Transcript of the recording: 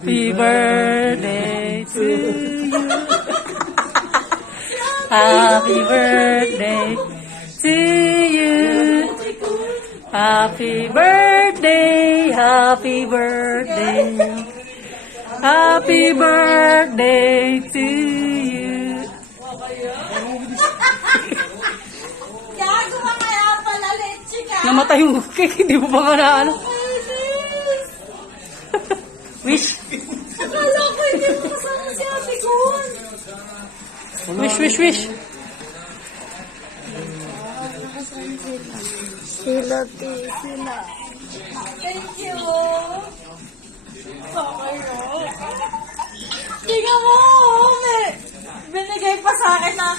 Happy birthday to you. Happy birthday to you. Happy birthday, happy birthday. Happy birthday to you. Gago ka kaya pala, leche ka. Namatay yung cake, hindi mo pa nga na ano. Wish. Akala ko hindi mo kasama si Ate Gon. Wish, wish, wish. Sila. Thank you. Okay, Tingnan mo, binigay pa sa akin na